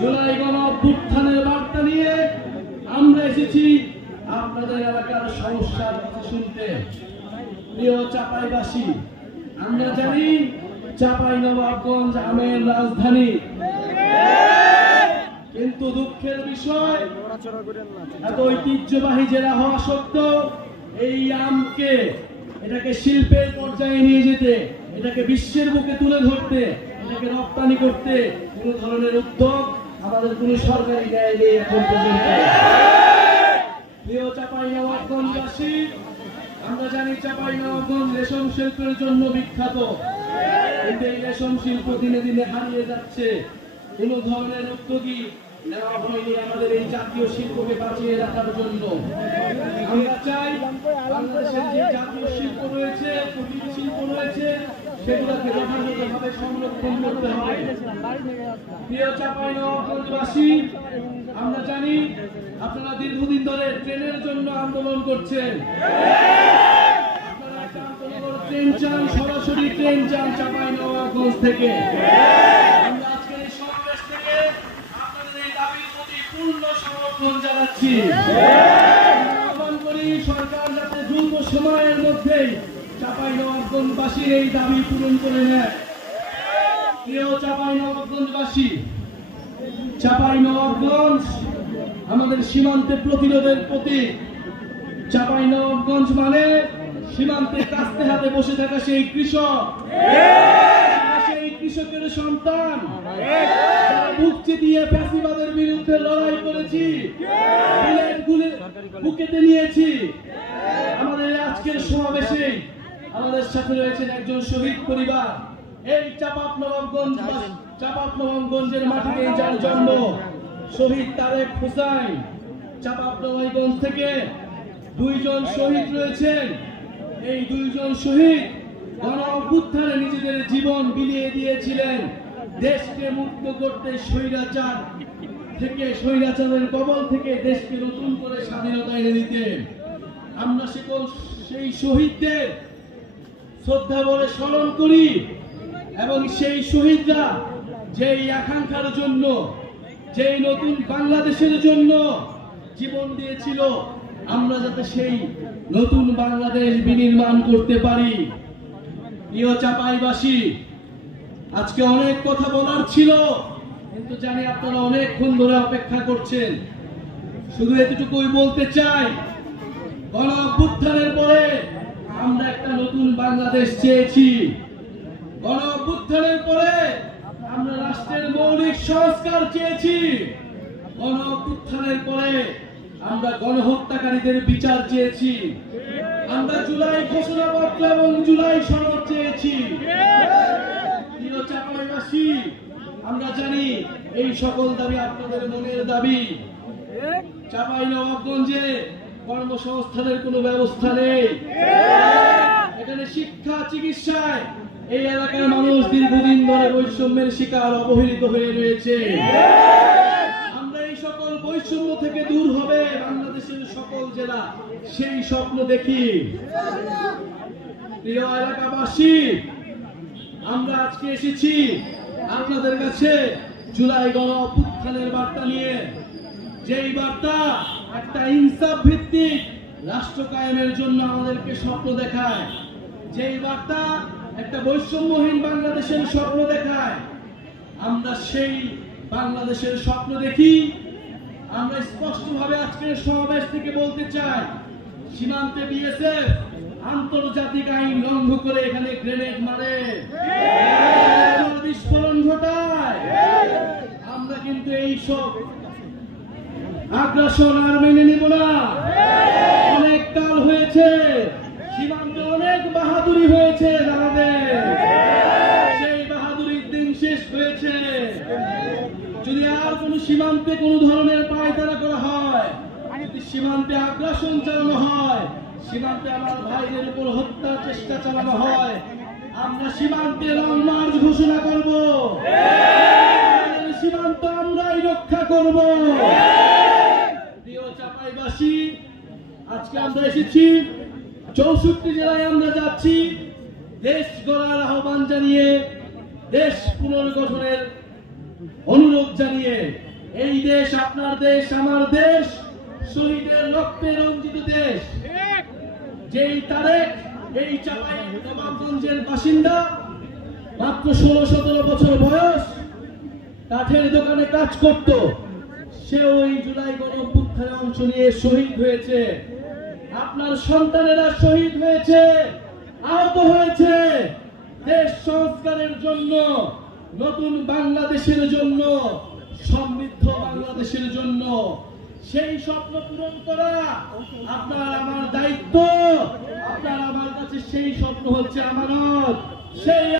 জুলাই গণ অভ্যুত্থানের বার্তা নিয়ে আমরা এসেছি আপনাদের এলাকার সমস্যার কথা শুনতে। প্রিয় চাঁপাইবাসী, আমরা জানি চাঁপাইনবাবগঞ্জ আমের রাজধানী, কিন্তু দুঃখের বিষয় এত ঐতিহ্যবাহী জেলা হওয়া সত্ত্বেও এই আমকে এটাকে শিল্পের পর্যায়ে নিয়ে যেতে, এটাকে বিশ্বের বুকে তুলে ধরতে, এটাকে রপ্তানি করতে কোন ধরনের উদ্যোগ আমাদের কোন সরকারি ন্যায় নেই এখন পর্যন্ত। প্রিয় চাঁপাইনবাবগঞ্জবাসী, আমরা জানি চাঁপাইনবাবগঞ্জ রেশম শিল্পের জন্য বিখ্যাত, কিন্তু এই রেশম শিল্প দিনে দিনে হারিয়ে যাচ্ছে। কোন ধরনের উদ্যোগী নেওয়া হয়নি আমাদের এই জাতীয় শিল্পকে বাঁচিয়ে রাখার জন্য। আমরা চাই বাংলাদেশের যে জাতীয় শিল্প রয়েছে, কুটির শিল্প রয়েছে, সেগুলোকে যথাযথভাবে সংরক্ষণ করতে হবে। প্রিয় চাঁপাইনবাবগঞ্জবাসী, আমরা জানি আপনারা দীর্ঘদিন ধরে ট্রেনের জন্য আন্দোলন করছেন। আপনারা ট্রেন চান, সরাসরি ট্রেন চান চাঁপাইনবাবগঞ্জ থেকে। আমরা আজকের এই সমাবেশ থেকে আপনাদের এই দাবির প্রতি পূর্ণ সমর্থন জানাচ্ছি। আহ্বান করি সরকার যাতে দ্রুত সময়ের মধ্যেই চাঁপাইনবাবগঞ্জবাসীর এই দাবি পূরণ করে নেয়। প্রিয় চাঁপাইনবাবগঞ্জবাসী, চাঁপাইনবাবগঞ্জ আমাদের সীমান্তে প্রতিরোধের প্রতীক। চাঁপাইনবাবগঞ্জ মানে সীমান্তে কাস্তে হাতে বসে থাকা সেই কৃষক, সেই কৃষকের সন্তান, যারা বুক চিতিয়ে ফ্যাসিবাদের বিরুদ্ধে লড়াই করেছি, বুকেতে নিয়েছি। আমাদের আজকের সমাবেশে আমাদের সাথে রয়েছেন একজন শহীদ পরিবার। এই চাঁপাইনবাবগঞ্জের মাটিতে যার জন্ম, শহীদ তারেক হোসেন। চাঁপাইনবাবগঞ্জ থেকে দুইজন শহীদ রয়েছেন। এই দুইজন শহীদ গণ অভ্যুত্থানে নিজেদের জীবন বিলিয়ে দিয়েছিলেন দেশকে মুক্ত করতে, স্বৈরাচার থেকে, স্বৈরাচারের কবল থেকে দেশকে নতুন করে স্বাধীনতা এনে দিতে। আমরা সেই শহীদদের শ্রদ্ধা বলে স্মরণ করি এবং সেই শহীদরা যেই আকাঙ্ক্ষার জন্য, যেই নতুন বাংলাদেশের জন্য জীবন দিয়েছিল, আমরা যাতে সেই নতুন বাংলাদেশ বিনির্মাণ করতে পারি। প্রিয় চাঁপাইবাসী, আজকে অনেক কথা বলার ছিল, কিন্তু জানি আপনারা অনেকক্ষণ ধরে অপেক্ষা করছেন। শুধু এতটুকুই বলতে চাই, গণ অভ্যুত্থানের পরে আমরা একটা নতুন বাংলাদেশ চেয়েছি। গণ অভ্যুত্থানের পরে আমরা রাষ্ট্রের মৌলিক সংস্কার চেয়েছি। গণ অভ্যুত্থানের পরে আমরা গণহত্যাকারীদের বিচার চেয়েছি। আমরা জুলাই ঘোষণাপত্র এবং জুলাই সনদ চেয়েছি। প্রিয় চাঁপাইবাসী, আমরা জানি এই সকল দাবি আপনাদের মনের দাবি। চাঁপাইনবাবগঞ্জে কর্মসংস্থানের কোনো ব্যবস্থা নেই। এখানে শিক্ষা, চিকিৎসায় এই এলাকার মানুষ দীর্ঘদিন ধরে বৈষম্যের শিকার, অবহেলিত হয়ে রয়েছে। আমরা এই সকল বৈষম্য থেকে দূর হবে বাংলাদেশের সকল জেলা, সেই স্বপ্ন দেখি। প্রিয় এলাকাবাসী, আমরা আজকে এসেছি আপনাদের কাছে জুলাই গণ অভ্যুত্থানের বার্তা নিয়ে। যেই বার্তা একটা ইনসাফ ভিত্তিক রাষ্ট্র কায়েমের জন্য আমাদেরকে স্বপ্ন দেখায়, যেই বার্তা একটা বৈষম্যহীন বাংলাদেশের স্বপ্ন দেখায়। আমরা সেই বাংলাদেশের স্বপ্ন দেখি। আমরা স্পষ্টভাবে আজকের সমাবেশ থেকে বলতে চাই, সীমান্তে বিএসএফ আন্তর্জাতিক আইন লঙ্ঘন করে এখানে গ্রেনেড মারে, বিস্ফোরণ ঘটায়। আমরা কিন্তু এই সব আগ্রাসন আর মেনে নিব না। অনেক কাল হয়েছে, সীমান্তে অনেক বাহাদুরি হয়েছে দাদাদের, সেই বাহাদুরির দিন শেষ হয়েছে। যদি আর কোন সীমান্তে কোন ধরনের পায়তারা করা হয়, যদি সীমান্তে আগ্রাসন চালানো হয়, সীমান্তে আমার ভাইদের উপর হত্যার চেষ্টা চালানো হয়, আমরা সীমান্তে লং মার্চ ঘোষণা করব। সীমান্ত আমরাই রক্ষা করব। প্রিয় চাঁপাইবাসী, আজকে আমরা এসেছি 64 জেলায় আমরা যাচ্ছি দেশ গড়ার আহ্বান জানিয়ে, দেশ পুনর্গঠনের অনুরোধ জানিয়ে, এই দেশ আপনার দেশ, আমার দেশ, শহীদের রক্তে রঞ্জিত দেশ। যেই তারেক এই চাঁপাইনবাবগঞ্জের বাসিন্দা, মাত্র 16-17 বছর বয়স, কাঠের দোকানে কাজ করত, সে ওই জুলাই গণঅভ্যুত্থানে অংশ নিয়ে শহীদ হয়েছে। আপনার সন্তানেরা শহীদ হয়েছে, আহত হয়েছে দেশ সংস্কারের জন্য, নতুন বাংলাদেশের জন্য, সমৃদ্ধ বাংলাদেশের জন্য। সেই স্বপ্ন পূরণ করা আপনার আমার দায়িত্ব। আপনার আমার কাছে সেই স্বপ্ন হচ্ছে আমানত। সেই